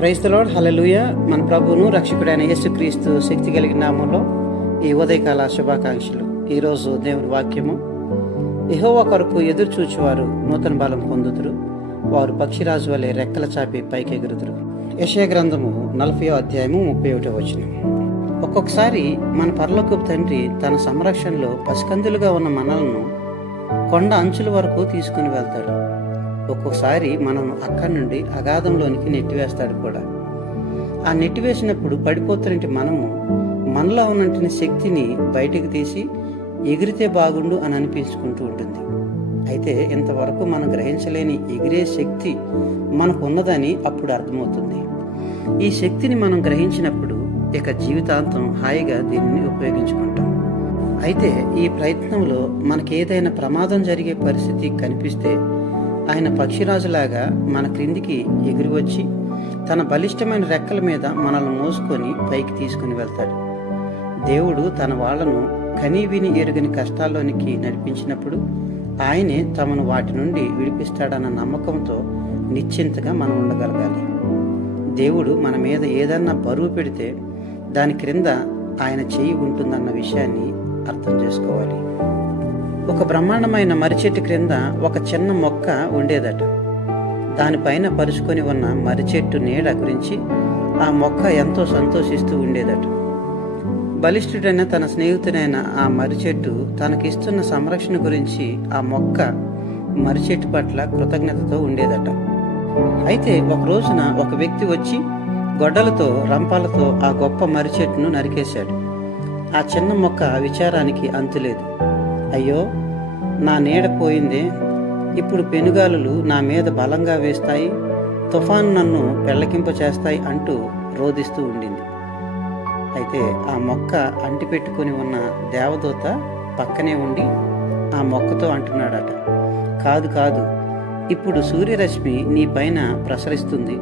Praise the lord. హల్లెలూయా. మన ప్రభువును రక్షకుడైన యేసుక్రీస్తు శక్తి కలిగిన నామంలో ఈ ఉదయకాల శుభాకాంక్షలు. ఈరోజు దేవుని వాక్యము, యెహోవా కొరకు ఎదురు చూచువారు నూతన బలం పొందుదురు, వారు పక్షిరాజు వలె రెక్కల చాపి పైకి ఎగురుదురు. యెషయా గ్రంథము 40వ అధ్యాయము 31వ వచనం. ఒక్కొక్కసారి మన పరలోకపు తండ్రి తన సంరక్షణలో పసికందులుగా ఉన్న మనలను కొండ అంచుల వరకు తీసుకుని వెళ్తాడు. ఒక్కొక్కసారి మనం అక్కడి నుండి అగాధంలోనికి నెట్టివేస్తాడు కూడా. ఆ నెట్టివేసినప్పుడు పడిపోతున్నట్టు మనలో ఉన్నటువంటి శక్తిని బయటికి తీసి ఎగిరితే బాగుండు అని అనిపించుకుంటూ ఉంటుంది. అయితే ఇంతవరకు మనం గ్రహించలేని ఎగిరే శక్తి మనకు ఉన్నదని అప్పుడు అర్థమవుతుంది. ఈ శక్తిని మనం గ్రహించినప్పుడు ఇక జీవితాంతం హాయిగా దీనిని ఉపయోగించుకుంటాం. అయితే ఈ ప్రయత్నంలో మనకి ఏదైనా ప్రమాదం జరిగే పరిస్థితి కనిపిస్తే ఆయన పక్షిరాజులాగా మన క్రిందికి ఎగిరి వచ్చి తన బలిష్టమైన రెక్కల మీద మనల్ని మోసుకొని పైకి తీసుకుని వెళ్తాడు. దేవుడు తన వాళ్లను కని విని ఎరుగని కష్టాల్లోనికి నడిపించినప్పుడు ఆయనే తమను వాటి నుండి విడిపిస్తాడన్న నమ్మకంతో నిశ్చింతగా మనం ఉండగలగాలి. దేవుడు మన మీద ఏదన్నా బరువు పెడితే దాని క్రింద ఆయన చేయి ఉంటుందన్న విషయాన్ని అర్థం చేసుకోవాలి. ఒక బ్రహ్మాండమైన మర్రిచెట్టు క్రింద ఒక చిన్న మొక్క ఉండేదట. దానిపైన పరుచుకొని ఉన్న మర్రిచెట్టు నీడ గురించి ఆ మొక్క ఎంతో సంతోషిస్తూ ఉండేదట. బలిష్ఠుడైన తన స్నేహితుడైన ఆ మర్రిచెట్టు తనకిస్తున్న సంరక్షణ గురించి ఆ మొక్క మర్రిచెట్టు పట్ల కృతజ్ఞతతో ఉండేదట. అయితే ఒక రోజున ఒక వ్యక్తి వచ్చి గొడ్డలతో రంపాలతో ఆ గొప్ప మర్రిచెట్టును నరికేశాడు. ఆ చిన్న మొక్క విచారానికి అంతులేదు. అయ్యో, నా నీడ పోయిందే, ఇప్పుడు పెనుగాలులు నా మీద బలంగా వేస్తాయి, తుఫాను నన్ను పెళ్లకింప చేస్తాయి అంటూ రోదిస్తూ ఉండింది. అయితే ఆ మొక్క అంటిపెట్టుకుని ఉన్న దేవదూత పక్కనే ఉండి ఆ మొక్కతో అంటున్నాడట, కాదు కాదు, ఇప్పుడు సూర్యరశ్మి నీ పైన ప్రసరిస్తుంది,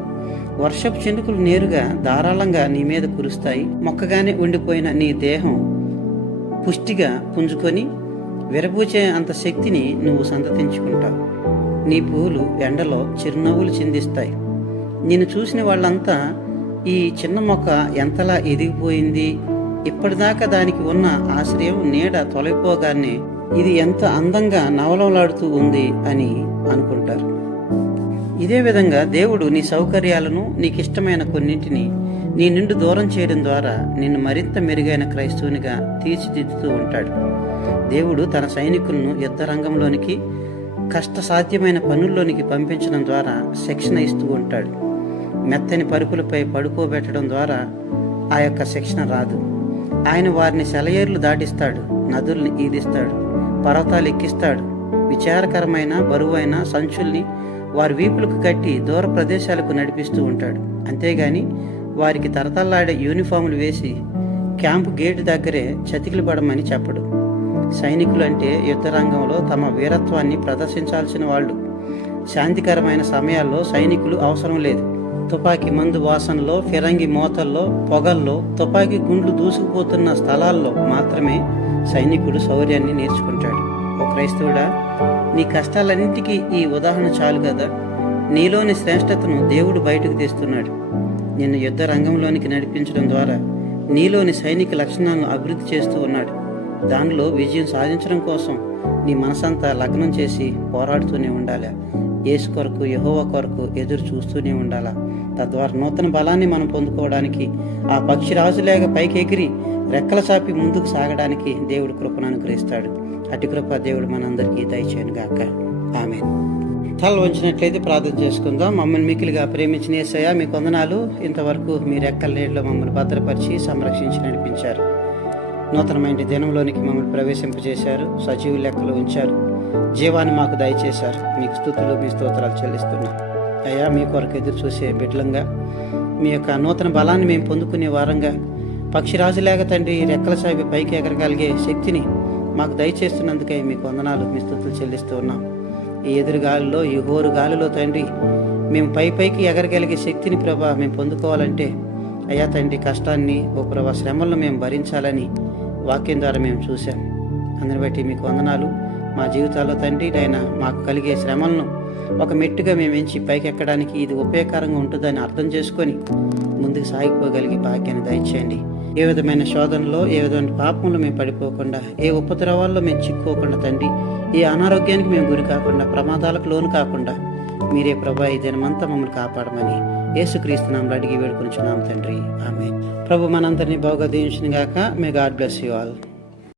వర్షపు చినుకులు నేరుగా ధారాళంగా నీ మీద కురుస్తాయి, మొక్కగానే ఉండిపోయిన నీ దేహం పుష్టిగా పుంజుకొని విరబూచే అంత శక్తిని నువ్వు సంతతించుకుంటావు, నీ పూలు ఎండలో చిరునవ్వులు చిందిస్తాయి, నిన్ను చూసిన వాళ్ళంతా ఈ చిన్న మొక్క ఎంతలా ఎదిగిపోయింది, ఇప్పటిదాకా దానికి ఉన్న ఆశ్రయం నీడ తొలగిపోగానే ఇది ఎంత అందంగా నవలలాడుతూ ఉంది అని అనుకుంటారు. ఇదే విధంగా దేవుడు నీ సౌకర్యాలను, నీకిష్టమైన కొన్నింటిని నీ నుండి దూరం చేయడం ద్వారా నిన్ను మరింత మెరుగైన క్రైస్తవునిగా తీర్చిదిద్దుతూ ఉంటాడు. దేవుడు తన సైనికులను యుద్ధ రంగంలోనికి, కష్టసాధ్యమైన పనుల్లోనికి పంపించడం ద్వారా శిక్షణ ఇస్తూ ఉంటాడు. మెత్తని పరుపులపై పడుకోబెట్టడం ద్వారా ఆ యొక్క శిక్షణ రాదు. ఆయన వారిని సెలయేర్లు దాటిస్తాడు, నదుల్ని ఈదిస్తాడు, పర్వతాలు ఎక్కిస్తాడు, విచారకరమైన బరువైన సంచుల్ని వారి వీపులకు కట్టి దూర ప్రదేశాలకు నడిపిస్తూ ఉంటాడు. అంతేగాని వారికి తరతల్లాడే యూనిఫాములు వేసి క్యాంపు గేటు దగ్గరే చతికిలు పడమని చెప్పడు. సైనికులు అంటే యుద్ధ రంగంలో తమ వీరత్వాన్ని ప్రదర్శించాల్సిన వాళ్ళు. శాంతికరమైన సమయాల్లో సైనికులు అవసరం లేదు. తుపాకీ మందు వాసనలో, ఫిరంగి మోతల్లో, పొగల్లో, తుపాకీ గుండ్లు దూసుకుపోతున్న స్థలాల్లో మాత్రమే సైనికుడు శౌర్యాన్ని నేర్చుకుంటాడు. ఓ క్రైస్తవుడా, నీ కష్టాలన్నింటికీ ఈ ఉదాహరణ చాలు కదా. నీలోని శ్రేష్టతను దేవుడు బయటకు తీస్తున్నాడు. నిన్ను యుద్ధ రంగంలోనికి నడిపించడం ద్వారా నీలోని సైనిక లక్షణాలను అభివృద్ధి చేస్తూ ఉన్నాడు. దానిలో విజయం సాధించడం కోసం నీ మనసంతా లగ్నం చేసి పోరాడుతూనే ఉండాలి. యేసు కొరకు, యెహోవా కొరకు ఎదురు చూస్తూనే ఉండాలా. తద్వారా నూతన బలాన్ని మనం పొందుకోవడానికి, ఆ పక్షిరాజులేక పైకి ఎగిరి రెక్కల చాపి ముందుకు సాగడానికి దేవుడు కృపను అనుగ్రహిస్తాడు. అటు కృప దేవుడు మనందరికీ దయచేయను గాక. ఆమేన్. తల వంచినట్లయితే ప్రార్థన చేసుకుందాం. మమ్మల్ని మిక్కిలిగా ప్రేమించిన యేసయ్య, మీ వందనాలు. ఇంతవరకు మీ రెక్కల నీడలో మమ్మల్ని భద్రపరిచి సంరక్షించి నడిపించారు. నూతనమైన దినంలోనికి మమ్మల్ని ప్రవేశింపజేశారు, సజీవ లెక్కలు ఉంచారు, జీవాన్ని మాకు దయచేశారు. మీకు స్తుతులు, మీ స్తోత్రాలు చెల్లిస్తున్నాం. అయ్యా, మీ కొరకు ఎదురు చూసే బిడ్డలంగా, మీ యొక్క నూతన బలాన్ని మేము పొందుకునే వారంగా, పక్షిరాజులేక తండ్రి రెక్కల చాపి పైకి ఎగరగలిగే శక్తిని మాకు దయచేస్తున్నందుకై మీకు వందనాలు, మీ స్తుతులు చెల్లిస్తూ ఉన్నాం. ఈ ఎదురు గాలిలో, ఈ హోరు గాలిలో తండ్రి మేము పైకి ఎగరగలిగే శక్తిని ప్రభా మేము పొందుకోవాలంటే, అయ్యా తండ్రి, కష్టాన్ని ఓ ప్రభా శ్రమలను మేము భరించాలని వాక్యం ద్వారా మేము చూసాం. అందుని బట్టి మీకు వందనాలు. మా జీవితాల్లో తండ్రి నాయన మాకు కలిగే శ్రమలను ఒక మెట్టుగా మేము ఎంచి పైకి ఎక్కడానికి ఇది ఉపయోగకరంగా ఉంటుందని అర్థం చేసుకొని ముందుకు సాగిపోగలిగే భాగ్యాన్ని దయచేయండి. ఏ విధమైన శోధనలో, ఏ విధమైన పాపంలో మేము పడిపోకుండా, ఏ ఉపద్రవాల్లో మేము చిక్కుకోకుండా తండ్రి, ఏ అనారోగ్యానికి మేము గురి కాకుండా, ప్రమాదాలకు లోను కాకుండా మీరే ప్రభా ఈ దినమంతా మమ్మల్ని కాపాడమని యేసుక్రీస్తు నామములో అడిగి వేడుకొనుచున్నాము తండ్రి. ఆమేన్. ప్రభు మనందరినీ బాగా దీవించును గాక. May God bless you all.